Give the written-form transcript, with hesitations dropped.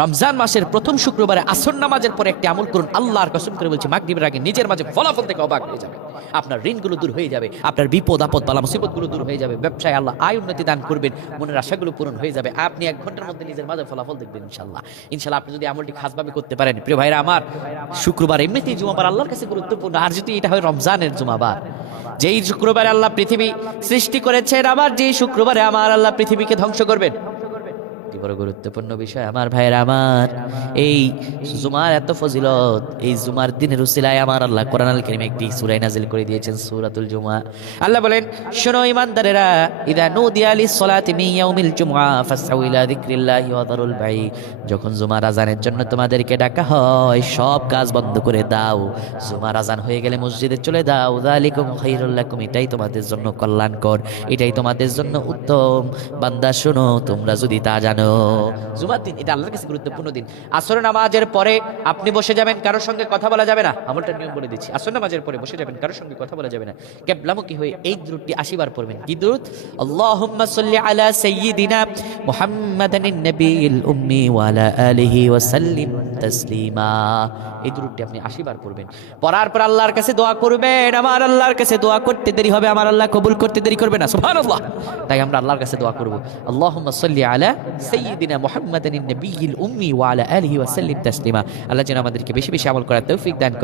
রমজান মাসের প্রথম শুক্রবারে আসর নামাজের পরে একটি আমল করুন, আল্লাহর কসম করে বলছি মাগরিবের আগে নিজের মাঝে ফলাফল থেকে অবাক হয়ে যাবে। আপনার ঋণগুলো দূর হয়ে যাবে, আপনার বিপদ আপদ বালা মুসিবতগুলো দূর হয়ে যাবে, ব্যবসায় আল্লাহ আয় উন্নতি দান করবেন, মনের আশাগুলো পূরণ হয়ে যাবে। আপনি 1 ঘন্টার মধ্যে নিজের মাঝে ফলাফল দেখবেন ইনশাআল্লাহ। ইনশাআল্লাহ আপনি যদি আমলটি খাসভাবে করতে পারেন। প্রিয় ভাইরা আমার, শুক্রবার এমনিতেই জুমাবার আল্লাহর কাছে গুরুত্বপূর্ণ, আর যদি এটা হয় রমজানের জুমাবার, যেই শুক্রবারে আল্লাহ পৃথিবী সৃষ্টি করেছেন, আবার যেই শুক্রবারে আমার আল্লাহ পৃথিবীকে ধ্বংস করবেন। বড় গুরুত্বপূর্ণ বিষয় আমার ভাইয়েরা আমার, এই জুমার এত ফজিলত, এই জুমার দিনের উসিলায় আমার আল্লাহ কোরআন আল কারীমে একটি সূরা নাযিল করে দিয়েছেন, সূরাতুল জুমআ। আল্লাহ বলেন, শোনো ঈমানদারেরা, ইযা নুদিয়া লিস-সালাতি মিন ইয়াউমিল জুমআ ফাসআউ ইলা যিকরিল্লাহি ওয়া যারুল বাই। যখন জুমার আযানের জন্য তোমাদেরকে ডাকা হয়, সব কাজ বন্ধ করে দাও। জুমার আযান হয়ে গেলে মসজিদে চলে দাও। যালিকুম খায়রুল লাকুম, এটাই তোমাদের জন্য কল্যাণকর, এটাই তোমাদের জন্য উত্তম। বান্দা শোনো, তোমরা যদি তা জানো। জুমার দিন এটা আল্লাহর কাছে গুরুত্বপূর্ণ দিন। আসর নামাজের পরে আপনি বসে যাবেন, কারোর সঙ্গে কথা বলা যাবে না। আমলটা নিয়ম বলে দিচ্ছি, আসর নামাজের পরে বসে যাবেন, কারোর সঙ্গে কথা বলা যাবে না। কিবলামুখী হয়ে এই দুরূদটি 80 বার পড়বেন। কি দুরূদ? আল্লাহুম্মা সাল্লি আলা সাইয়্যিদিনা মুহাম্মাদানিন নাবিয়িল উম্মি ওয়া আলা আলিহি ওয়া সাল্লিম তাসলিমা। এই দুরূদটি আপনি 80 বার পড়বেন। পড়ার পর আল্লাহর কাছে দোয়া করবেন। আমার আল্লাহর কাছে দোয়া করতে দেরি হবে, আমার আল্লাহ কবুল করতে দেরি করবে না। সুবহানাল্লাহ। তাই আমরা আল্লাহর কাছে দোয়া করব, আল্লাহুম্মা সাল্লি আলা সাইয়্যিদিনা মুহাম্মাদানিন নাবিয়িল উম্মি ওয়া আলা আলিহি ওয়া সাল্লিম তাসলিমা। আল্লাহ যেন আমাদেরকে বেশি বেশি আমল করার তৌফিক দান করেন।